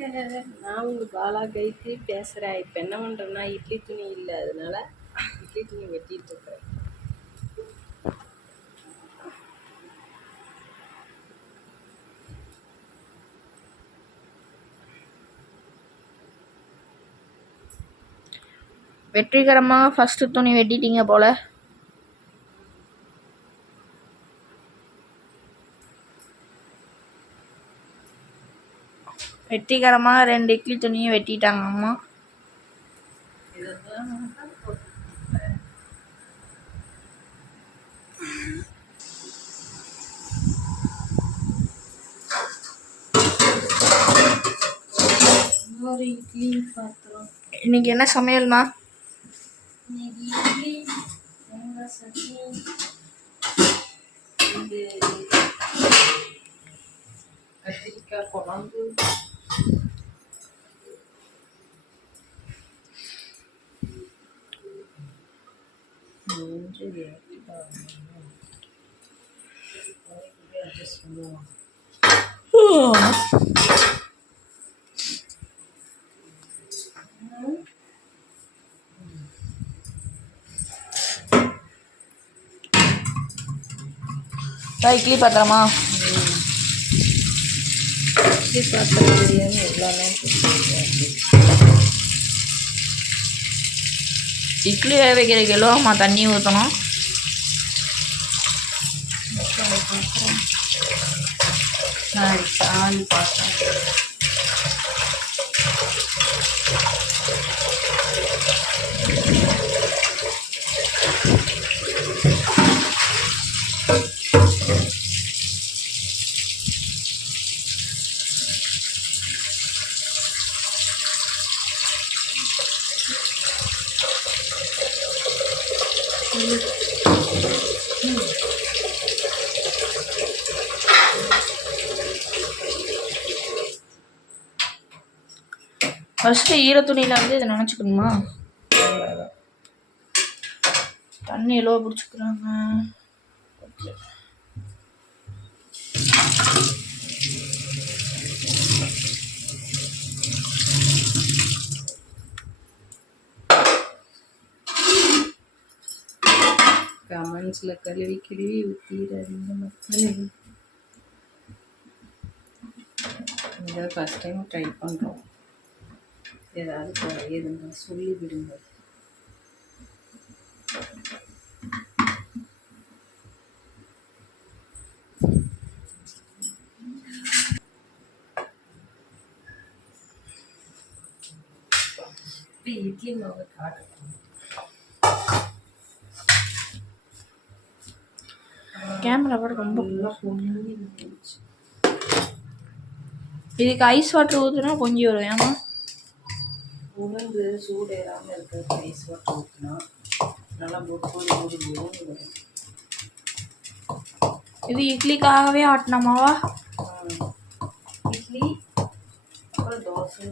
நான் உங்க பாலா கைக்கு பேசுகிறேன். இப்போ என்ன பண்ணுறேன்னா இட்லி துணி இல்லை, அதனால இட்லி துணி வெட்டிட்டு இருக்கிறேன். வெற்றிகரமாக ஃபஸ்ட்டு துணி வெட்டிட்டீங்க போல. வெற்றிகரமாக 2 இட்லி துணியும் வெட்டிட்டாங்க அம்மா. ஒரு இட்லி பாத்திரம். இன்னைக்கு என்ன சமையல்மா? இன்னைக்கு இட்லி, தேங்காய் சட்னி, இது கத்திரிக்காய் குழம்பு, இட்லி பாத்திரமா? இட்லி பாத்திரம் பிரியாணி எல்லாமே இட்லி வேக வைக்கிறதுக்கு எவ்வளோமா தண்ணி ஊற்றணும்? ஆள் பாத்திரம். ஃபஸ்ட்டு ஈர துணியில் வந்து இதை நினச்சிக்கணுமா? தண்ணி எவ்வளோ பிடிச்சிக்கிறாங்க. கமெண்ட்ஸில் கழுவி கழுவி ஊற்றிடுறீங்க மக்களே. இதை ஃபஸ்ட் டைம் ட்ரை பண்ணுறோம். ஏதாவது குறையுதுங்க சொல்லி விடுங்க. இட்லி மாவு காட்டணும். கேமரா கூட ரொம்ப இதுக்கு ஐஸ் வாட்டர் ஊற்றுனா கொஞ்சம் வரும். ஏமா உளுந்து சூடு ஏறாமல் இருக்கிறது ஐஸ் வாட்டர் ஊற்றினா நல்லா பொட்டு வரும். இது இட்லிக்காகவே ஆட்டினமாவா? இட்லி அப்புறம் தோசை.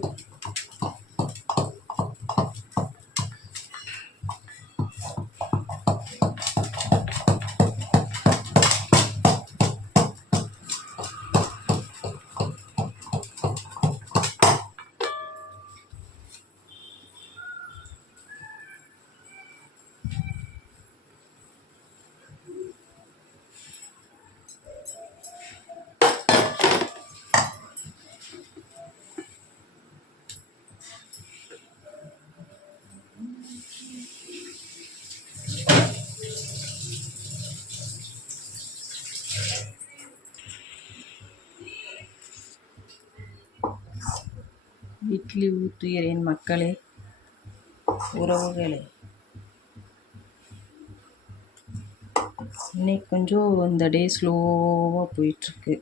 இட்லி ஊற்றுகிறேன் மக்களே, உறவுகளே. இன்னைக்கு கொஞ்சம் இந்த டே ஸ்லோவாக போயிட்டுருக்கு.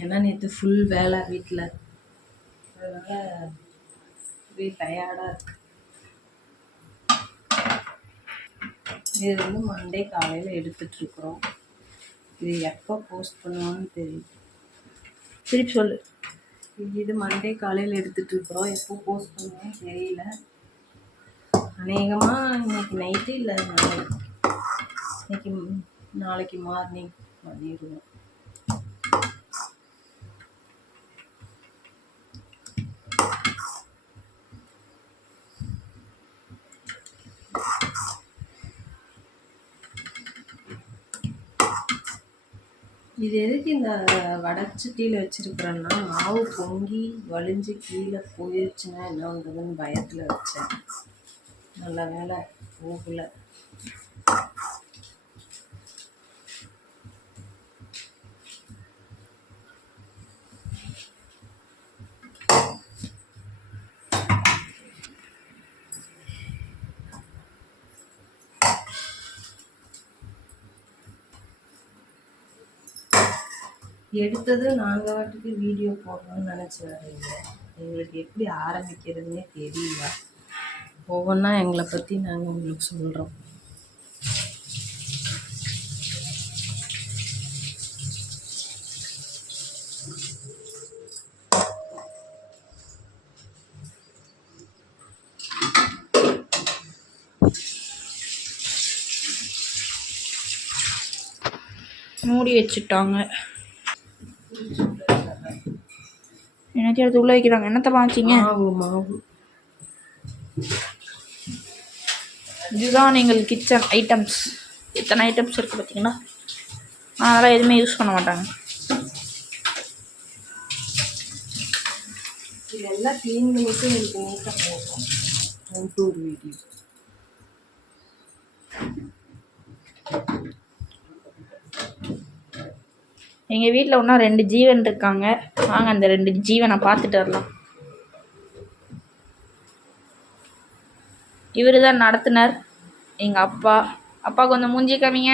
ஏன்னா நேற்று ஃபுல் வேலை வீட்டில், அதனால் டயர்டாக இருக்கு. இது வந்து மண்டே காலையில் எடுத்துட்ருக்குறோம். இது எப்போ போஸ்ட் பண்ணுவான்னு தெரியும். திருப்பி சொல்லு. இது மண்டே காலையில் எடுத்துட்ருக்குறோம். எப்போ போஸ்ட் பண்ணுவோன்னு தெரியல. அநேகமாக இன்னைக்கு நைட்டு இல்லை நாளைக்கு மார்னிங் பண்ணிடுவோம். இது எதுக்கு இந்த வடச்சட்டியில் வச்சுருக்குறேன்னா மாவு பொங்கி வலிஞ்சு கீழே போயிடுச்சுன்னா என்ன பண்ணுறதுன்னு பயத்தில் வச்சேன். நல்ல வேலை போகல. எடுத்தது நாங்கள் வாட்டுக்கு வீடியோ போடணும்னு நினச்சி வரீங்க. எங்களுக்கு எப்படி ஆரம்பிக்கிறதுனே தெரியல. ஒவ்வொன்றா எங்களை பற்றி நாங்கள் உங்களுக்கு சொல்கிறோம். மூடி வச்சுட்டாங்க. என்னத்தையும் எடுத்து உள்ள வைக்கிறாங்க. என்னத்தை பாய்ச்சிங்க? மாவு இதுதான் எங்கள் கிச்சன் ஐட்டம்ஸ். எத்தனை ஐட்டம்ஸ் இருக்குது பார்த்தீங்கன்னா. அதெல்லாம் எதுவுமே யூஸ் பண்ண மாட்டாங்க. இதெல்லாம் க்ளீன் பண்ணிட்டு எனக்கு நீட்டாக போகும். டூர் வீடியோ எங்கள் வீட்டில் இன்னும் 2 ஜீவன் இருக்காங்க. வாங்க அந்த 2 ஜீவனை பார்த்துட்டு வரலாம். இவர் தான் நடத்துனர், எங்கள் அப்பா. அப்பா கொஞ்சம் மூஞ்சி காமிங்க.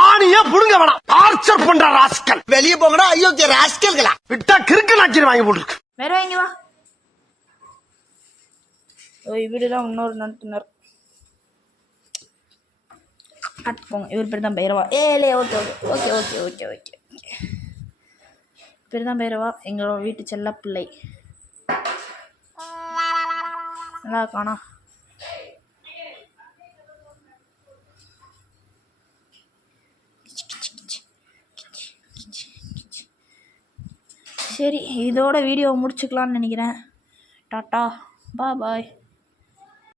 ஆணியே புடுங்க வேணாம். டார்ச்சர் பண்ற ராஸ்கல். வெளியே போங்கடா. ஐயோ ராஸ்கல்களா விட்டா கிறுக்கு நாக்கி வாங்கி போட்டுருக்கு. வேற வாங்கி வா. இவரு தான் இன்னொரு நடத்துனர். போங்க. இவர் பேர் தான் பைரவா. ஏலே okay okay okay okay okay okay. பேர் தான் பைரவா, எங்களோட வீட்டு செல்ல பிள்ளை. நல்லா இருக்கானா? சரி, இதோட வீடியோ முடிச்சுக்கலான்னு நினைக்கிறேன். டாட்டா, பாய்.